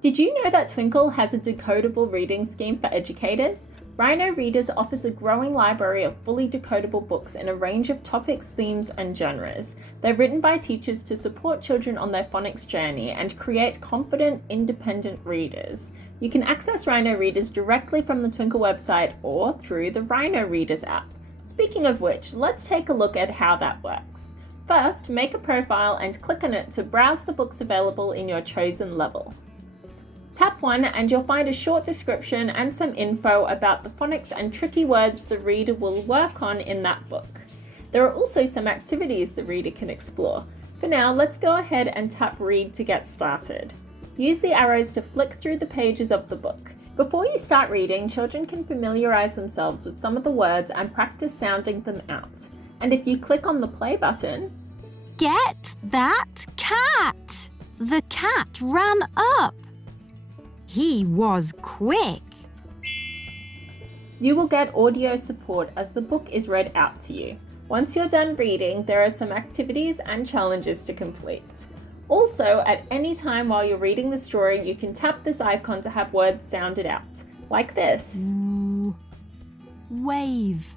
Did you know that Twinkl has a decodable reading scheme for educators? Rhino Readers offers a growing library of fully decodable books in a range of topics, themes, and genres. They're written by teachers to support children on their phonics journey and create confident, independent readers. You can access Rhino Readers directly from the Twinkl website or through the Rhino Readers app. Speaking of which, let's take a look at how that works. First, make a profile and click on it to browse the books available in your chosen level. Tap one and you'll find a short description and some info about the phonics and tricky words the reader will work on in that book. There are also some activities the reader can explore. For now, let's go ahead and tap Read to get started. Use the arrows to flick through the pages of the book. Before you start reading, children can familiarize themselves with some of the words and practice sounding them out. And if you click on the play button, "Get that cat! The cat ran up. He was quick." you will get audio support as the book is read out to you. Once you're done reading, there are some activities and challenges to complete. Also, at any time while you're reading the story, you can tap this icon to have words sounded out, like this. Ooh. Wave.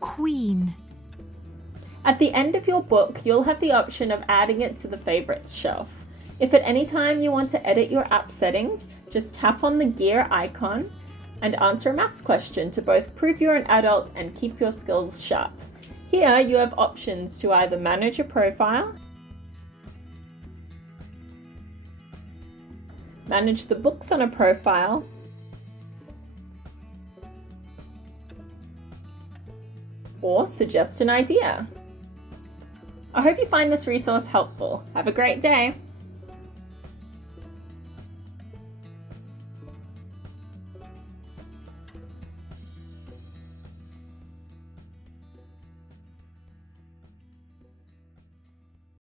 Queen. At the end of your book, you'll have the option of adding it to the favorites shelf. If at any time you want to edit your app settings, just tap on the gear icon and answer a maths question to both prove you're an adult and keep your skills sharp. Here you have options to either manage a profile, manage the books on a profile, or suggest an idea. I hope you find this resource helpful. Have a great day!